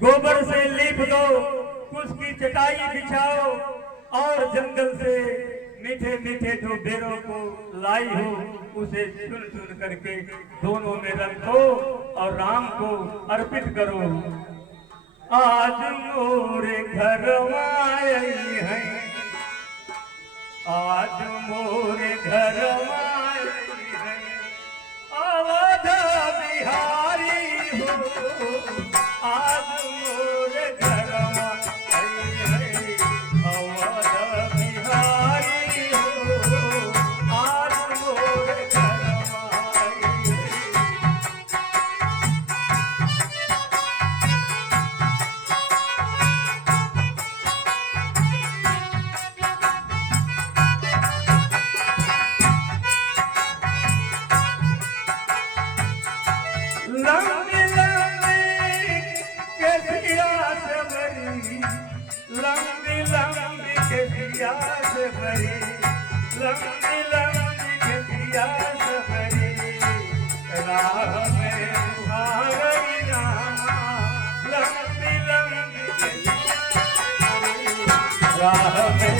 गोबर से लीप दो, कुछ की चटाई बिछाओ और जंगल से मीठे मीठे जो बेरों को लाई हो उसे चुन चुन करके दोनों में रखो और राम को अर्पित करो। आज मोरे घर आई है, आज मोरे घर आई है, अवध बिहारी हो, आज मोरे घर आई है, अवध बिहारी हो, आज मोरे घर आई है। लंबी लंबी केसिया से भरी, लंबी लंबी केसिया से भरी, लंबी लंबी केसिया से भरी, राह में भागई रामा, लंबी लंबी केसिया से भरी, राह में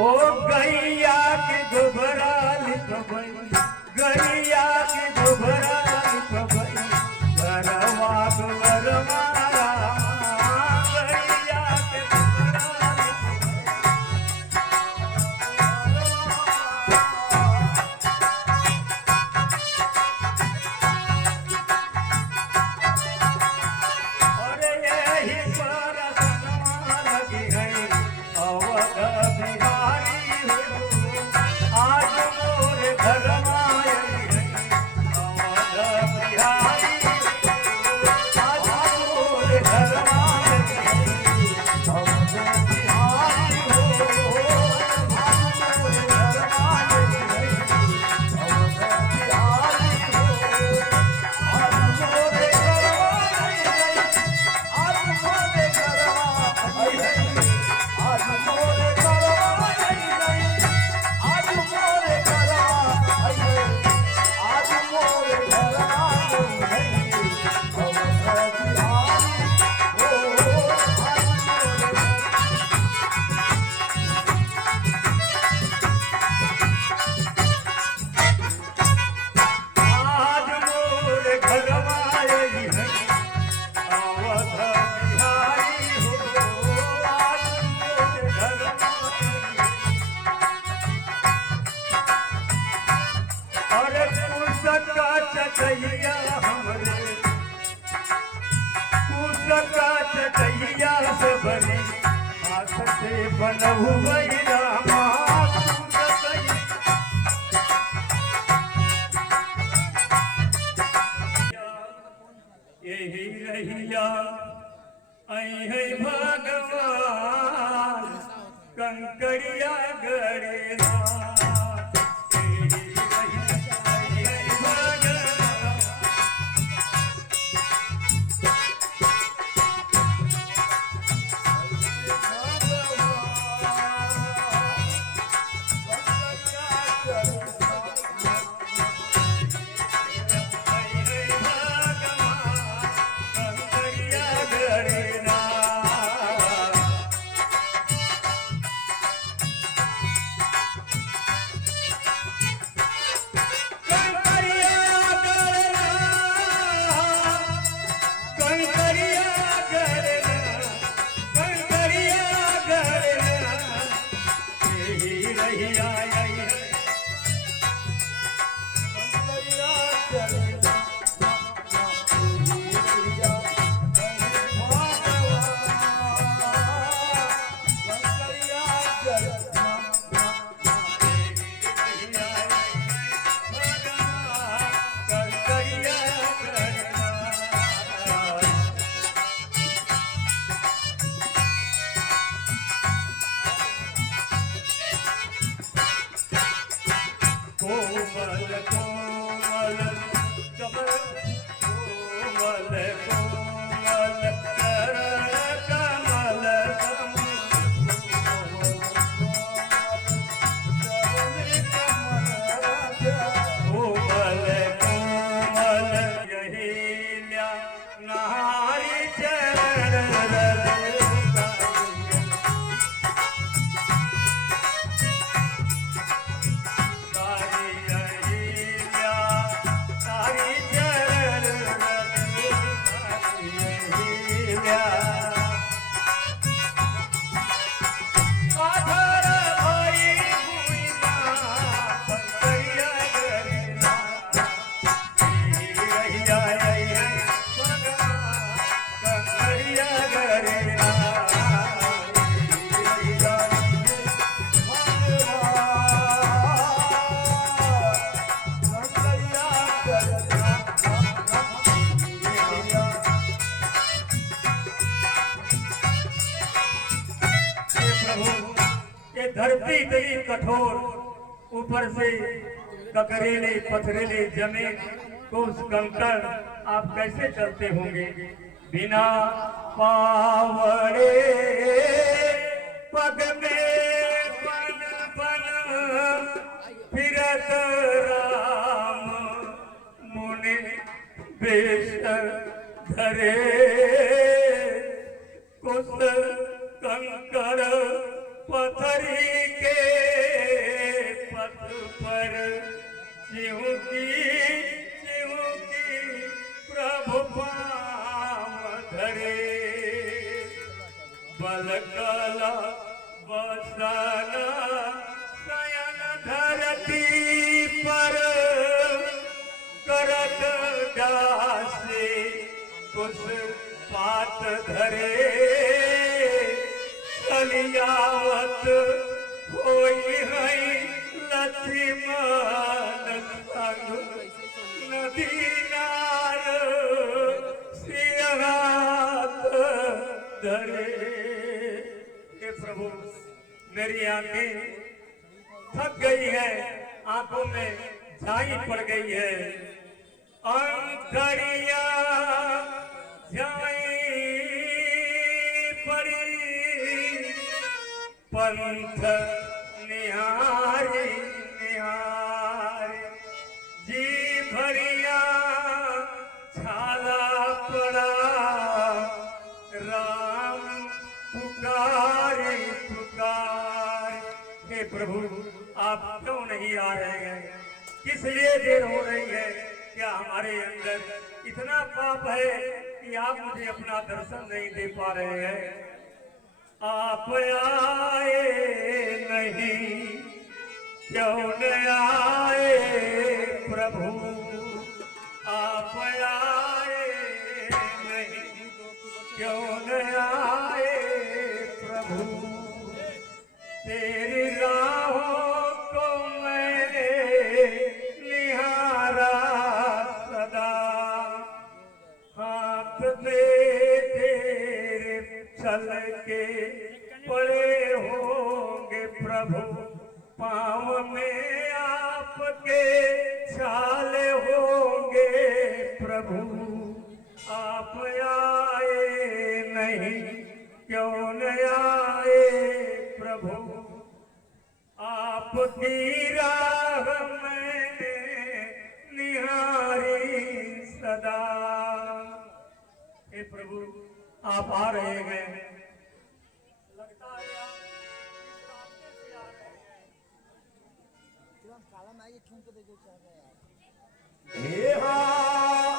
ओ गैया के गोबरा लिखबई, गैया के गोबरा लिखबई, घरवा घरवा गैया के गोबरा लिखबई। अरे यही पर सनमा लगी है, अवध बिहारी हो, आज मोरे घर आई है, अवध बिहारी हो, आज मोरे घर आई है, अवध बिहारी हो, आज मोरे घर आई है, अवध बिहारी हो, आज मोरे घर आई है, आज मोरे घर आई है, आज मोरे घर आई है, आज मोरे घर आई है, आज मोरे घर आई है, अवध बिहारी हो, आज मोरे घर आई है, अवध बिहारी हो, आज मोरे घर आई है। अरे कुसका चटैया हमरे, कुसका चटैया से बने, हाथ से बनहु रामा, कुसकैया यही रहिया आई है भगवान, कंकड़िया गड़ेना, यही रहिया आई है भगवान। यही रही आई है कोमल कोमल कमल कोमल कोमल चरण कमल कोमल कोमल यही ल्या नारी चरण धरती इतनी कठोर, ऊपर से ककरेले पथरेले जमीन को उस कंकड़ आप कैसे चलते होंगे बिना पावड़े पग में पन पन फिरत राम मुनि बेश धरे कुछ कंकड़ पथरी के पथ पर चिहुकी प्रभु पाम धरे बलकला बसन शयन धरती पर करत दासे कुछ पात धरे कलियावत होई है लक्ष्मण संग नदी नार सियारात धरे। हे प्रभु मेरी आंखें थक गई है, आंखों में झाई पड़ गई है, अंतरिया झाई पंथ निहारी निहारी जी भरिया छाला पड़ा राम पुकारे पुकार। हे प्रभु आप क्यों नहीं आ रहे हैं, किस लिए देर हो रही है? क्या हमारे अंदर इतना पाप है कि आप मुझे अपना दर्शन नहीं दे पा रहे हैं? आप आए नहीं, क्यों न आए प्रभु? आप आए नहीं, क्यों न आए प्रभु? तेरी राहों को मैंने निहारा सदा, हाथ में तेरे चल के पड़े होंगे प्रभु, पाँव में आपके छाले होंगे प्रभु। आप आए नहीं, क्यों न आए प्रभु? आपकी राह मैंने निहारी सदा। हे प्रभु आप आ रहे हैं, लगता है आप इस रास्ते से आ रहे हैं। काला माई ठूंक दे जो चाह रहे हैं। हे हाँ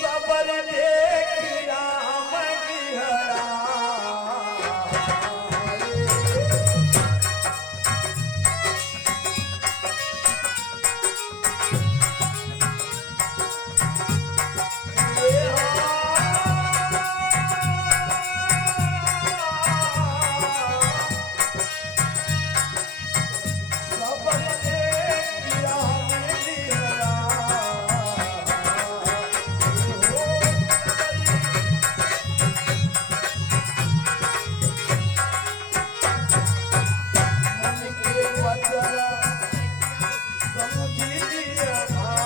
सबल देखिया मनिहरा मन के वचन समझिए भाई।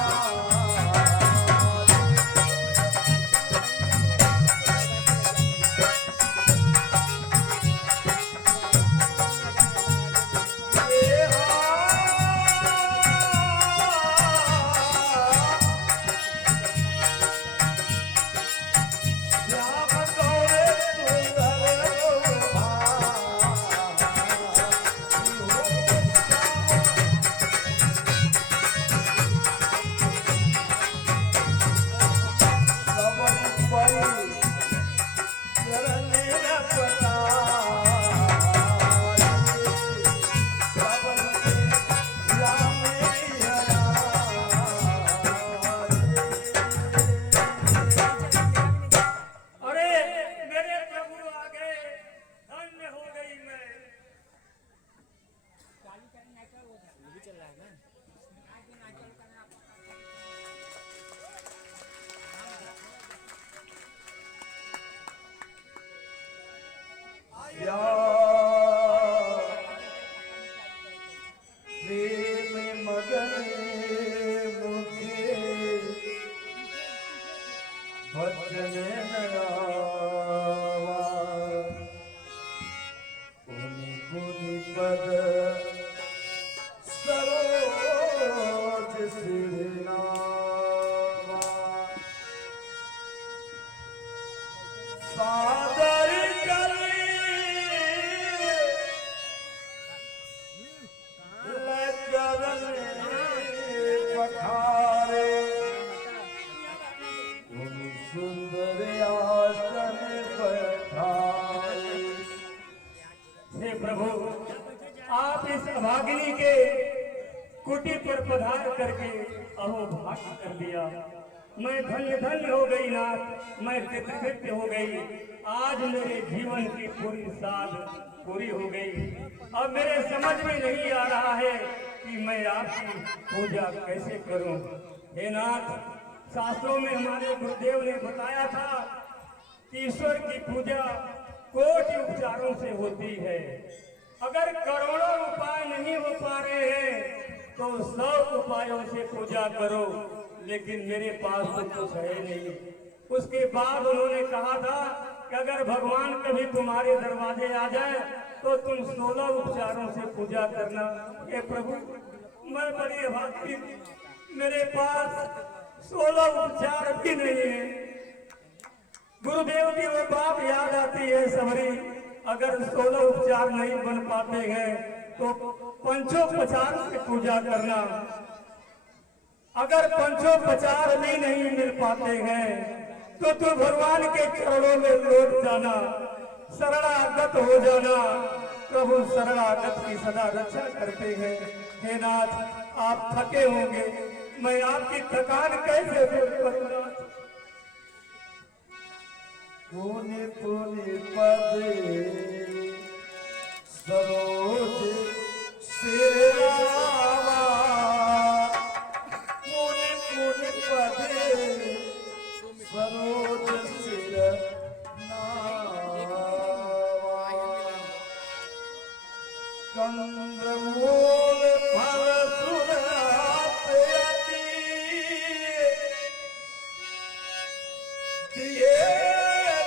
अरे मेरे प्रभु आ गए, धन्य हो गई मैं। प्रेम मगन मुझे भजन नयावा पुनि पुनि पद सरोज सिरनावा सादर चले चरण पखारे उन सुंदर आसन बैठाए। हे प्रभु, आप इस अभागिनी के कुटी पर पधार करके अहो भाग्य कर दिया। मैं धन्य धन्य हो गई नाथ, मैं कृतकृत्य हो गई। आज मेरे जीवन की पूरी साध पूरी हो गई। अब मेरे समझ में नहीं आ रहा है कि मैं आपकी पूजा कैसे करूं। हे नाथ, शास्त्रों में हमारे गुरुदेव ने बताया था कि ईश्वर की पूजा कोटि उपचारों से होती है। अगर करोड़ों उपाय नहीं हो पा रहे हैं तो 100 उपायों से पूजा करो, लेकिन मेरे पास तो कुछ है नहीं। उसके बाद उन्होंने कहा था कि अगर भगवान कभी तुम्हारे दरवाजे आ जाए तो तुम 16 उपचारों से पूजा करना। हे प्रभु, मैं बड़ी अभागी, मेरे पास 16 उपचार भी नहीं है। गुरुदेव की वो बात याद आती है सबरी, अगर 16 उपचार नहीं बन पाते हैं तो पंचोपचार से पूजा करना। अगर पंचोपचार भी नहीं मिल पाते हैं तो तू भगवान के चरणों में लौट जाना, शरणागत हो जाना। प्रभु शरणागत की सदा रक्षा करते हैं। हे नाथ, आप थके होंगे, मैं आपकी थकान कैसे दूर करूंगा। पुनि पुनि पद सरोज सिरनावा पुनि पुनि पद सरोज सिरनावा कंदमूल फल सुनात अति दिए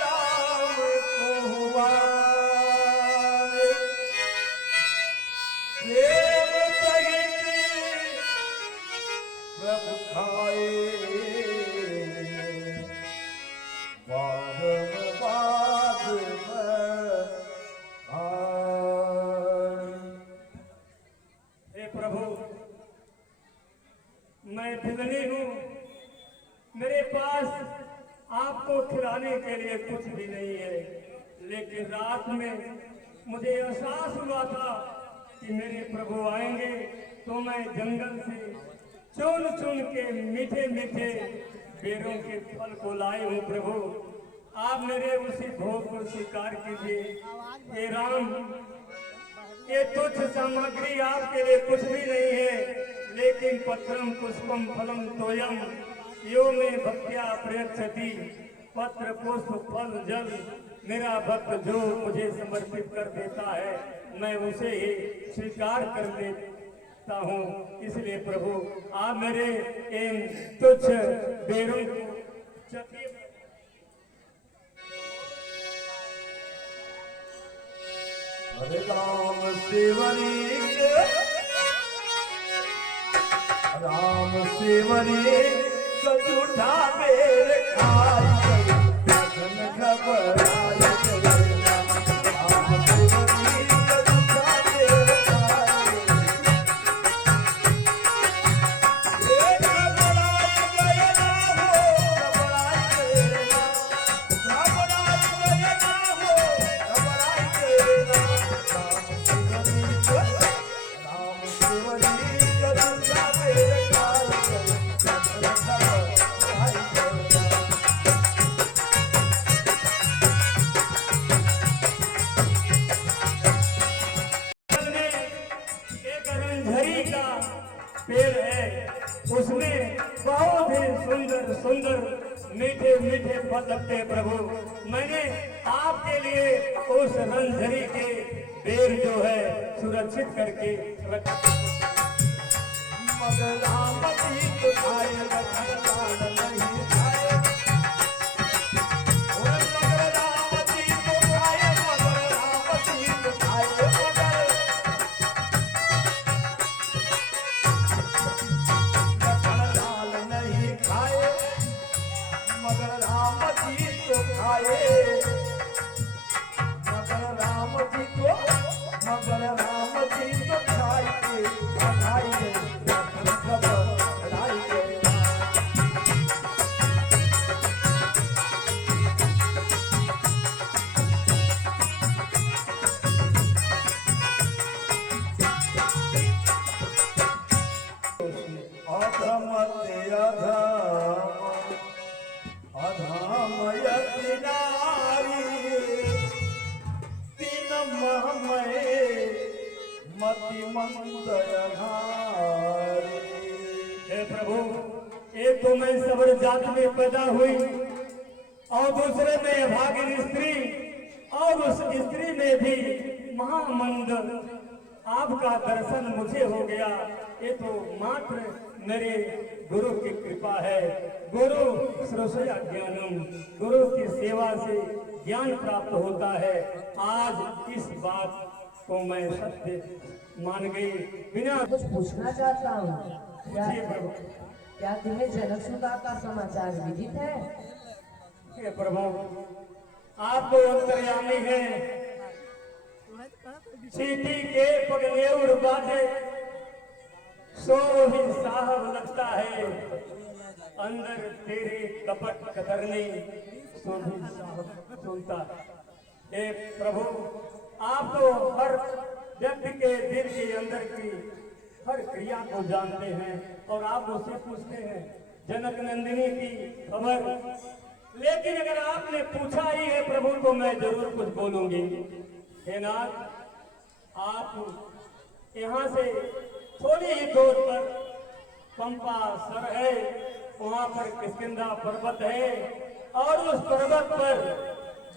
राम को हुआरे। प्रेम सहित प्रभु खाए बारम बाद हे प्रभु, मैं भिगनी हूँ, मेरे पास आपको खिलाने के लिए कुछ भी नहीं है। लेकिन रात में मुझे एहसास हुआ था कि मेरे प्रभु आएंगे, तो मैं जंगल से चुन चुन के मीठे मीठे बेरों के फल को लाए हूँ। प्रभु, आप मेरे उसी भोग को स्वीकार कीजिए। हे राम, ये तुच्छ सामग्री आपके लिए कुछ भी नहीं है, लेकिन पत्रम पुष्पम फलम तोयम यो में भक्त्या प्रयच्छति। पत्र पुष्प फल जल मेरा भक्त जो मुझे समर्पित कर देता है, मैं उसे ही स्वीकार कर लेता हूँ। इसलिए प्रभु आप मेरे इन तुच्छ बेरों को चकित हरे राम सेवरी के राम सेवरी कटूठा बेर खाई धन घबराई राम सेवरी कटूठा बेर खाई घबराई गए ना हो घबराई गए ना घबराई गए ना हो घबराई गए ना राम सेवरी कटूठा बेर खाई धन घबराई में एक रंझरी का पेड़ है, उसमें बहुत ही सुंदर सुंदर मीठे मीठे फल लगते हैं प्रभु। मैंने आपके लिए उस रंझरी के पेड़ जो है सुरक्षित करके रखा। मगर राम जी तो खाए लखन लाल नहीं खाए और मगर राम जी तो खाए मगर राम जी तो खाए मगर लखन लाल नहीं खाए मगर राम जी तो खाए मगर राम जी तो खाए खाए लखन घबराई गए अधम ते अधम अधम यति नारी तीन महमय मति मंद अघारी। हे प्रभु, एक तो मैं सबर जात में पैदा हुई और दूसरे में अभागिन स्त्री, और उस स्त्री में भी महामंद आपका दर्शन मुझे हो गया। ये तो मात्र मेरे गुरु की कृपा है। गुरु श्रोषया ज्ञानम, गुरु की सेवा से ज्ञान प्राप्त होता है। आज इस बात को मैं सत्य मान गई। बिना कुछ पूछना चाहता हूँ। पूछिए प्रभु। क्या तुम्हें जनक सुधा का समाचार विदित है? हे प्रभु, आप तो अंतर्यामी हैं। चीटी के पगलेउर बाजे सो ही साहब लगता है, अंदर तेरे कपट कतरने सो भी साहब सुनता है। हे प्रभु, आप तो हर व्यक्ति के दिल के अंदर की हर क्रिया को जानते हैं और आप उससे पूछते हैं जनक नंदिनी की खबर। लेकिन अगर आपने पूछा ही है प्रभु तो मैं जरूर कुछ बोलूंगी। हे नाथ, आप यहाँ से थोड़ी ही दूर पर पंपा सर है, वहाँ पर किष्किंधा पर्वत है और उस पर्वत पर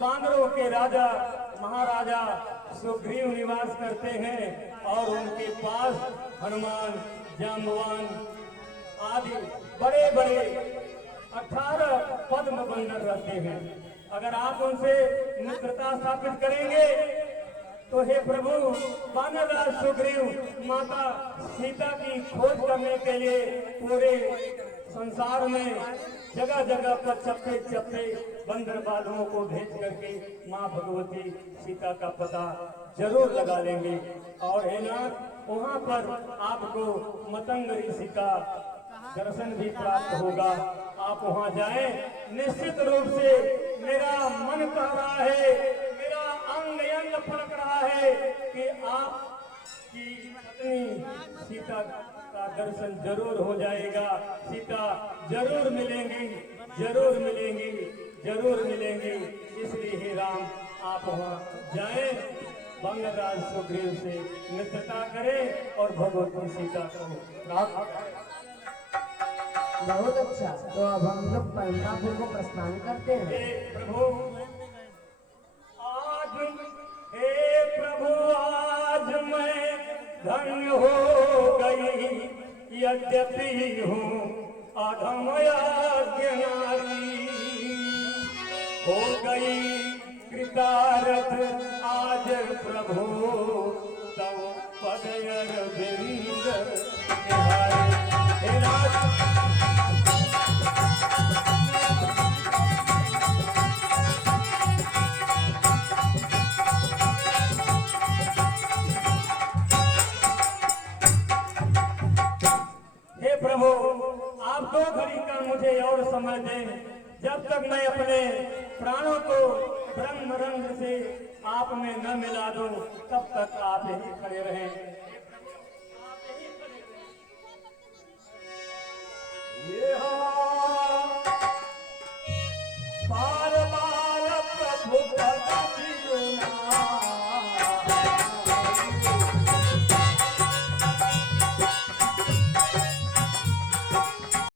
बानरों के राजा महाराजा सुग्रीव निवास करते हैं और उनके पास हनुमान, जाम्बवान आदि बड़े बड़े 18 पद्म बंदर रहते हैं। अगर आप उनसे मित्रता स्थापित करेंगे तो हे प्रभु, वानरराज सुग्रीव माता सीता की खोज करने के लिए पूरे संसार में जगह जगह पर चप्पे चप्पे बंदर बालुओं को भेज करके माँ भगवती सीता का पता जरूर लगा लेंगे। और हे नाथ, वहाँ पर आपको मतंग ऋषि का दर्शन भी प्राप्त होगा। आप वहाँ जाएं, निश्चित रूप से मेरा मन कह रहा है, मेरा अंग अंग फड़क रहा है कि आपकी पत्नी सीता का दर्शन जरूर हो जाएगा। सीता जरूर मिलेंगी, जरूर मिलेंगी, जरूर मिलेंगी। इसलिए हे राम, आप वहाँ जाएं, वानरराज सुग्रीव से मित्रता करें और भगवती सीता को प्राप्त। बहुत अच्छा, तो अब हम लोग पंपापुर को प्रस्थान करते हैं। हे प्रभु आज धन्य हो गई यद्यपि हूँ अधम अज्ञानी, हो गई कृतार्थ आज प्रभु तव पद अरविंद निहारे। हे राज हे प्रभु, आप 2 घड़ी का मुझे और समय दें, जब तक मैं अपने प्राणों को ब्रह्म रंग से आप में न मिला दूं, तब तक आप यही खड़े रहें।